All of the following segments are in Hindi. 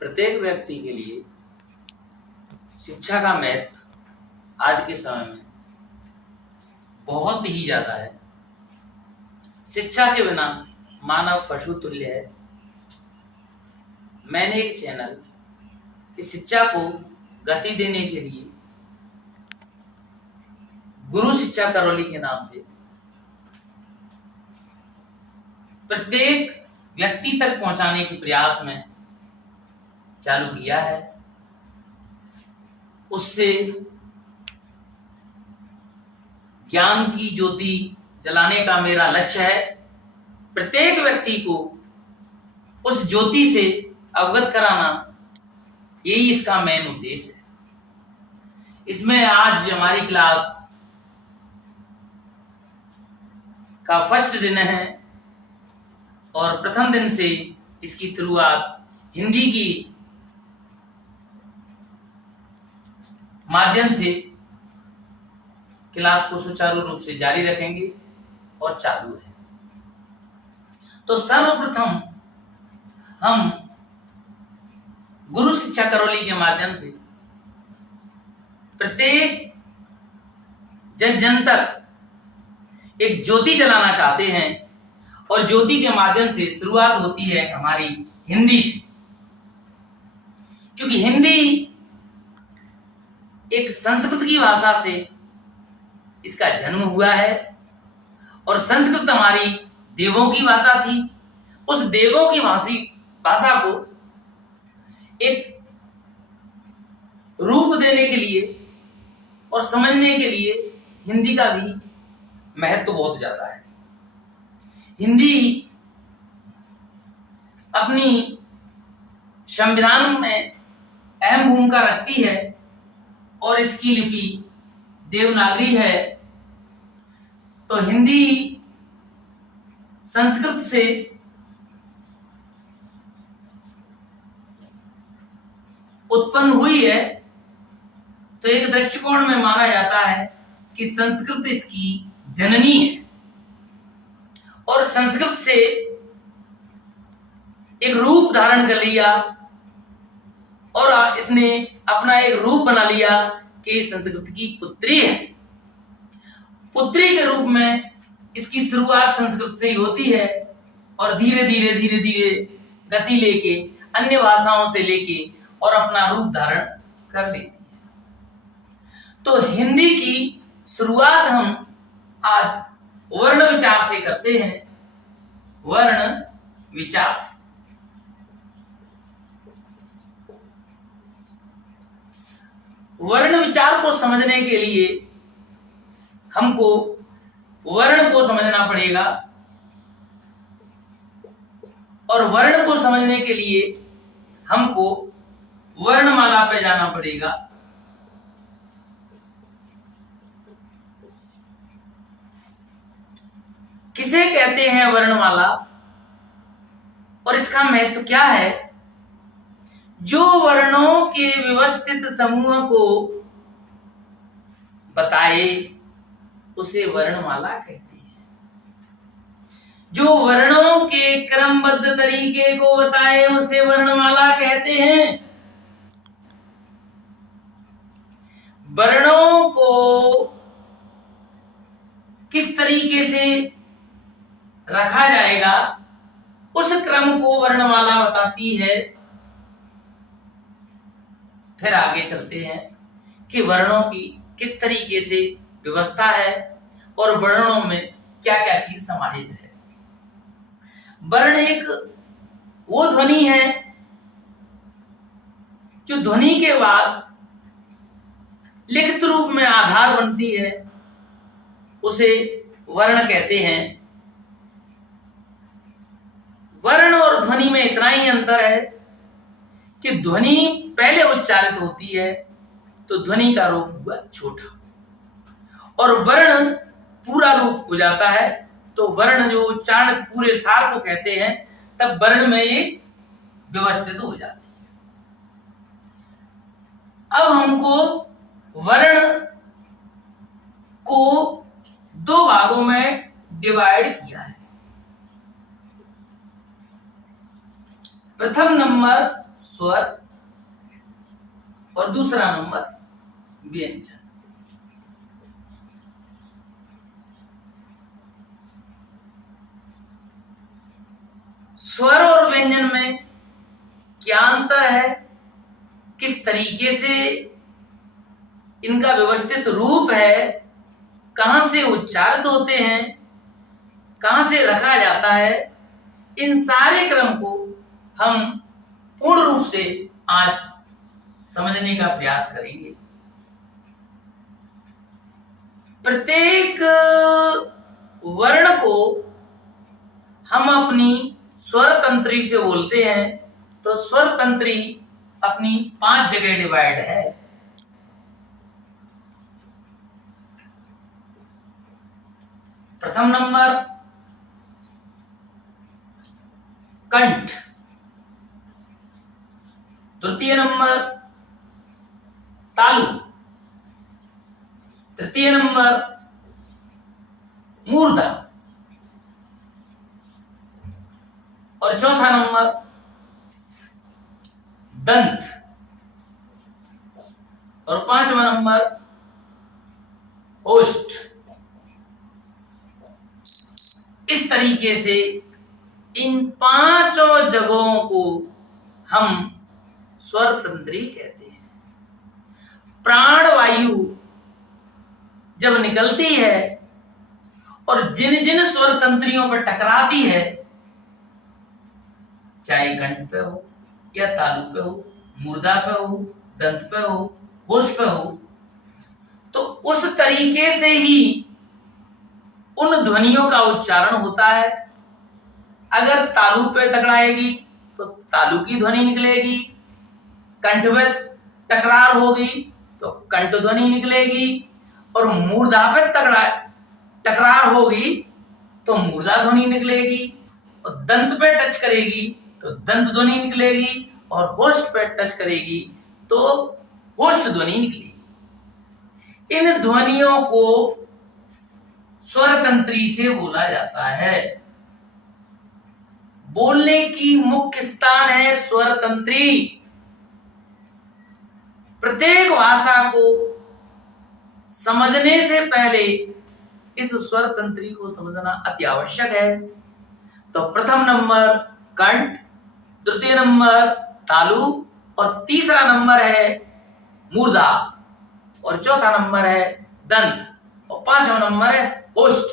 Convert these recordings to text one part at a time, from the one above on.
प्रत्येक व्यक्ति के लिए शिक्षा का महत्व आज के समय में बहुत ही ज़्यादा है। शिक्षा के बिना मानव पशु तुल्य है। मैंने एक चैनल इस शिक्षा को गति देने के लिए गुरु शिक्षा करौली के नाम से प्रत्येक व्यक्ति तक पहुंचाने के प्रयास में चालू किया है। उससे ज्ञान की ज्योति जलाने का मेरा लक्ष्य है। प्रत्येक व्यक्ति को उस ज्योति से अवगत कराना, यही इसका मेन उद्देश्य है। इसमें आज हमारी क्लास का फर्स्ट दिन है और प्रथम दिन से इसकी शुरुआत हिंदी की माध्यम से क्लास को सुचारू रूप से जारी रखेंगे और चालू है। तो सर्वप्रथम हम गुरु शिक्षा करौली के माध्यम से प्रत्येक जन जन तक एक ज्योति जलाना चाहते हैं और ज्योति के माध्यम से शुरुआत होती है हमारी हिंदी से, क्योंकि हिंदी एक संस्कृत की भाषा से इसका जन्म हुआ है और संस्कृत हमारी देवों की भाषा थी। उस देवों की भाषा को एक रूप देने के लिए और समझने के लिए हिंदी का भी महत्व बहुत ज्यादा है। हिंदी अपनी संविधान में अहम भूमिका रखती है और इसकी लिपि देवनागरी है। तो हिंदी संस्कृत से उत्पन्न हुई है, तो एक दृष्टिकोण में माना जाता है कि संस्कृत इसकी जननी है और संस्कृत से एक रूप धारण कर लिया और इसने अपना एक रूप बना लिया कि संस्कृत की पुत्री है। पुत्री के रूप में इसकी शुरुआत संस्कृत से ही होती है और धीरे धीरे गति लेके अन्य भाषाओं से लेके और अपना रूप धारण कर लेती है। तो हिंदी की शुरुआत हम आज वर्ण विचार से करते हैं। वर्ण विचार, वर्ण विचार को समझने के लिए हमको वर्ण को समझना पड़ेगा और वर्ण को समझने के लिए हमको वर्णमाला पे जाना पड़ेगा। किसे कहते हैं वर्णमाला और इसका महत्व क्या है? जो वर्णों के व्यवस्थित समूह को बताए उसे वर्णमाला कहते हैं। जो वर्णों के क्रमबद्ध तरीके को बताए उसे वर्णमाला कहते हैं। वर्णों को किस तरीके से रखा जाएगा उस क्रम को वर्णमाला बताती है। फिर आगे चलते हैं कि वर्णों की किस तरीके से व्यवस्था है और वर्णों में क्या क्या चीज समाहित है। वर्ण एक वो ध्वनि है जो ध्वनि के बाद लिखित रूप में आधार बनती है, उसे वर्ण कहते हैं। वर्ण और ध्वनि में इतना ही अंतर है कि ध्वनि पहले उच्चारित होती है तो ध्वनि का रूप हुआ छोटा और वर्ण पूरा रूप हो जाता है। तो वर्ण जो उच्चारण पूरे सार को कहते हैं, तब वर्ण में ये व्यवस्थित हो जाती है। अब हमको वर्ण को दो भागों में डिवाइड किया है। प्रथम नंबर स्वर और दूसरा नंबर व्यंजन। स्वर और व्यंजन में क्या अंतर है, किस तरीके से इनका व्यवस्थित रूप है, कहां से उच्चारित होते हैं, कहां से रखा जाता है, इन सारे क्रम को हम पूर्ण रूप से आज समझने का प्रयास करेंगे। प्रत्येक वर्ण को हम अपनी स्वर तंत्री से बोलते हैं, तो स्वर तंत्री अपनी 5 जगह डिवाइड है। प्रथम नंबर कंठ, द्वितीय नंबर तालु, तृतीय नंबर मूर्धा और चौथा नंबर दंत और पांचवा नंबर ओष्ठ। इस तरीके से इन 5 जगहों को हम स्वर तंत्री कहते हैं। प्राण वायु जब निकलती है और जिन जिन स्वर तंत्रियों पर टकराती है, चाहे कंठ पे हो या तालु पे हो, मूर्धा पे हो, दंत पे हो, ओष्ठ पे हो, तो उस तरीके से ही उन ध्वनियों का उच्चारण होता है। अगर तालु पे टकराएगी तो तालु की ध्वनि निकलेगी, कंठ पे टकरार होगी तो कंठ ध्वनि निकलेगी, और मूर्धा पे टकरार होगी तो मूर्धा ध्वनि निकलेगी, और दंत पे टच करेगी तो दंत ध्वनि निकलेगी, और ओष्ठ पे टच करेगी तो ओष्ठ ध्वनि निकलेगी। इन ध्वनियों को स्वर तंत्री से बोला जाता है। बोलने की मुख्य स्थान है स्वर तंत्री। प्रत्येक भाषा को समझने से पहले इस स्वर तंत्री को समझना अति आवश्यक है। तो प्रथम नंबर कंठ, द्वितीय नंबर तालु और तीसरा नंबर है मूर्धा और चौथा नंबर है दंत और पांचवा नंबर है ओष्ठ।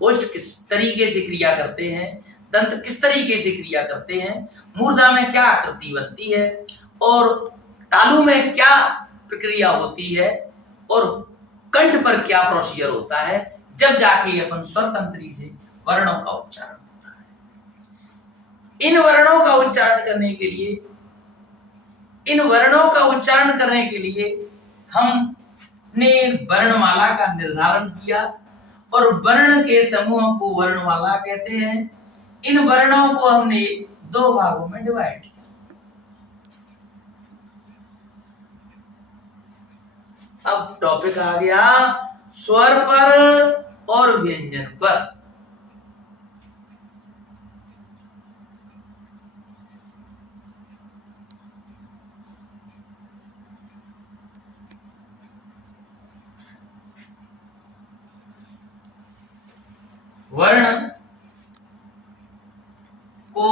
ओष्ठ किस तरीके से क्रिया करते हैं, दंत किस तरीके से क्रिया करते हैं, मूर्धा में क्या आकृति बनती है और तालु में क्या प्रक्रिया होती है और कंठ पर क्या प्रोसीजर होता है, जब जाके अपन स्वर तंत्री से वर्णों का उच्चारण होता है। इन वर्णों का उच्चारण करने के लिए हमने वर्णमाला का निर्धारण किया और वर्ण के समूह को वर्णमाला कहते हैं। इन वर्णों को हमने 2 भागों में डिवाइड किया। अब टॉपिक आ गया स्वर पर और व्यंजन पर। वर्ण को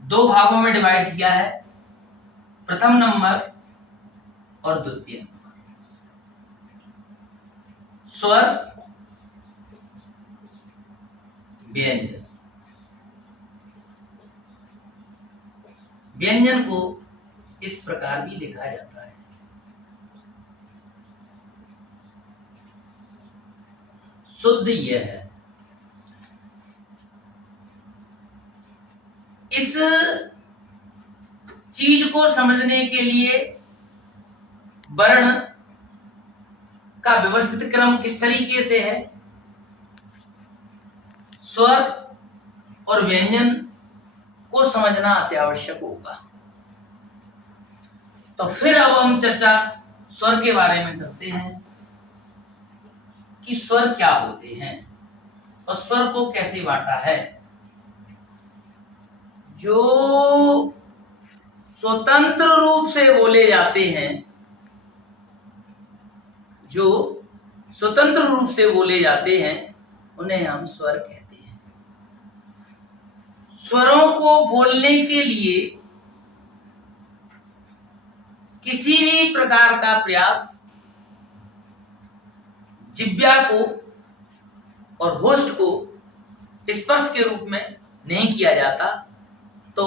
2 भागों में डिवाइड किया है, प्रथम नंबर और द्वितीय नंबर। स्वर, व्यंजन। व्यंजन को इस प्रकार भी लिखा जाता है, शुद्ध यह है। इस चीज को समझने के लिए वर्ण का व्यवस्थित क्रम किस तरीके से है, स्वर और व्यंजन को समझना अत्यावश्यक होगा। तो फिर अब हम चर्चा स्वर के बारे में करते हैं कि स्वर क्या होते हैं और स्वर को कैसे बांटा है। जो स्वतंत्र रूप से बोले जाते हैं, जो स्वतंत्र रूप से बोले जाते हैं उन्हें हम स्वर कहते हैं। स्वरों को बोलने के लिए किसी भी प्रकार का प्रयास जिह्वा को और होस्ट को स्पर्श के रूप में नहीं किया जाता, तो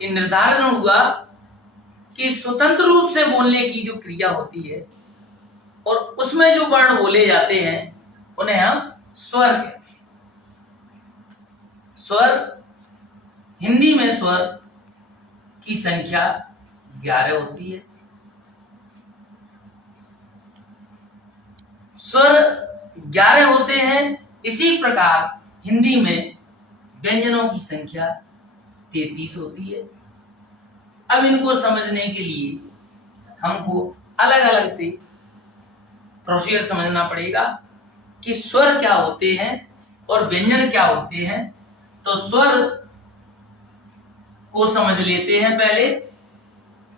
ये निर्धारण हुआ कि स्वतंत्र रूप से बोलने की जो क्रिया होती है और उसमें जो वर्ण बोले जाते हैं उन्हें हम स्वर कहते हैं। स्वर, हिंदी में स्वर की संख्या 11 होती है। स्वर 11 होते हैं। इसी प्रकार हिंदी में व्यंजनों की संख्या 33 होती है। अब इनको समझने के लिए हमको अलग अलग से प्रोसीजर समझना पड़ेगा कि स्वर क्या होते हैं और व्यंजन क्या होते हैं। तो स्वर को समझ लेते हैं पहले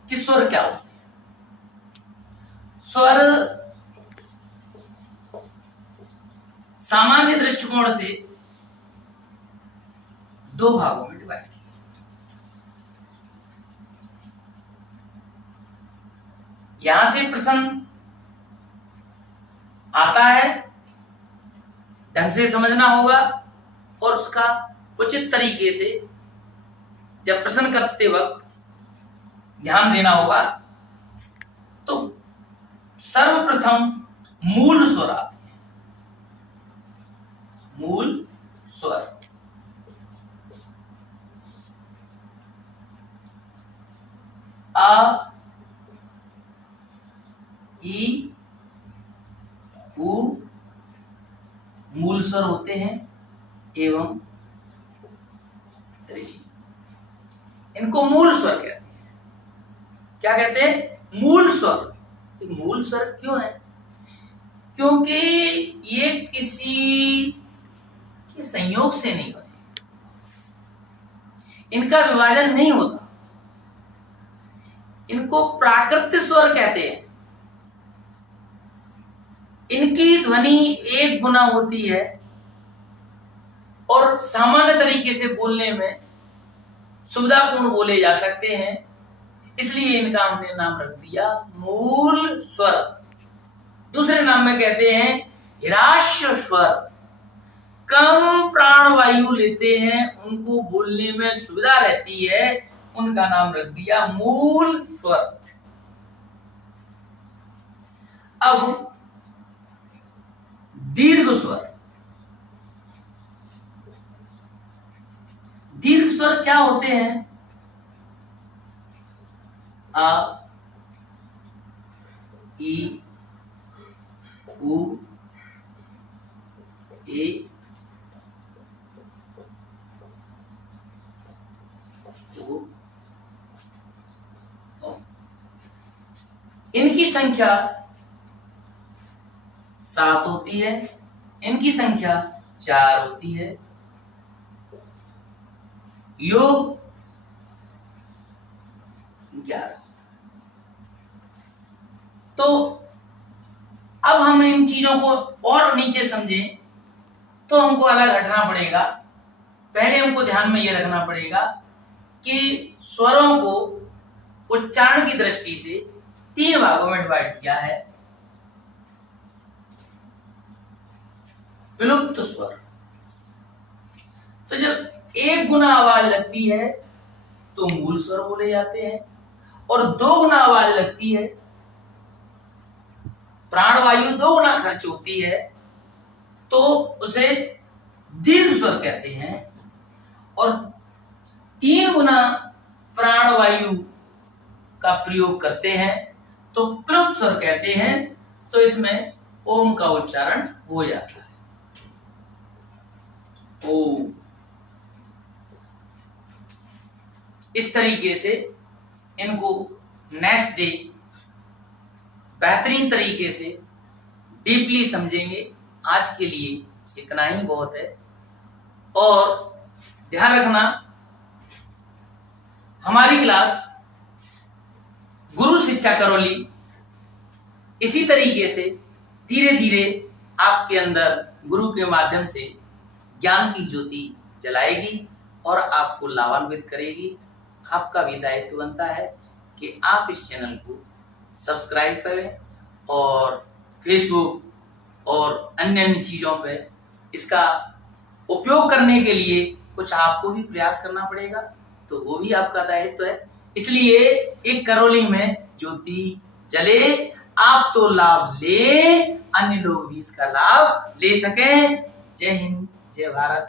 कि स्वर क्या होते हैं। स्वर सामान्य दृष्टिकोण से दो भागों में डिवाइड किया। यहां से प्रश्न आता है, ढंग से समझना होगा और उसका उचित तरीके से जब प्रश्न करते वक्त ध्यान देना होगा। तो सर्वप्रथम मूल स्वर आते हैं। मूल स्वर आ, ई, उ मूल स्वर होते हैं एवं ऋषि, इनको मूल स्वर कहते हैं। क्या कहते हैं? मूल स्वर। मूल स्वर क्यों है? क्योंकि ये किसी के संयोग से नहीं बने, इनका विभाजन नहीं होता, इनको प्राकृत स्वर कहते हैं। इनकी ध्वनि एक गुना होती है और सामान्य तरीके से बोलने में सुविधापूर्ण बोले जा सकते हैं, इसलिए इनका हमने नाम रख दिया मूल स्वर। दूसरे नाम में कहते हैं हिराश्य स्वर। कम प्राणवायु लेते हैं, उनको बोलने में सुविधा रहती है, उनका नाम रख दिया मूल स्वर। अब दीर्घ स्वर। दीर्घ स्वर क्या होते हैं? आ, ई, उ, ए, ओ, इनकी संख्या 7 होती है, इनकी संख्या 4 होती है। योग 11। तो अब हम इन चीजों को और नीचे समझें तो हमको अलग हटना पड़ेगा। पहले हमको ध्यान में यह रखना पड़ेगा कि स्वरों को उच्चारण की दृष्टि से 3 भागों में डिवाइड किया है। विलुप्त स्वर, तो जब 1 गुना आवाज लगती है तो मूल स्वर बोले जाते हैं, और 2 गुना आवाज लगती है, प्राणवायु 2 गुना खर्च होती है, तो उसे दीर्घ स्वर कहते हैं। और 3 गुना प्राणवायु का प्रयोग करते हैं तो प्लुप्त स्वर कहते हैं। तो इसमें ओम का उच्चारण हो जाता है। ओम। इस तरीके से इनको नेक्स्ट डे बेहतरीन तरीके से डीपली समझेंगे। आज के लिए इतना ही बहुत है। और ध्यान रखना, हमारी क्लास गुरु शिक्षा करौली इसी तरीके से धीरे धीरे आपके अंदर गुरु के माध्यम से ज्ञान की ज्योति जलाएगी और आपको लाभान्वित करेगी। आपका भी दायित्व बनता है कि आप इस चैनल को सब्सक्राइब करें और फेसबुक और अन्य अन्य चीज़ों पे इसका उपयोग करने के लिए कुछ आपको भी प्रयास करना पड़ेगा, तो वो भी आपका दायित्व है। इसलिए एक करौली में ज्योति जले, आप तो लाभ ले, अन्य लोग भी इसका लाभ ले सकें। जय हिंद, जय भारत।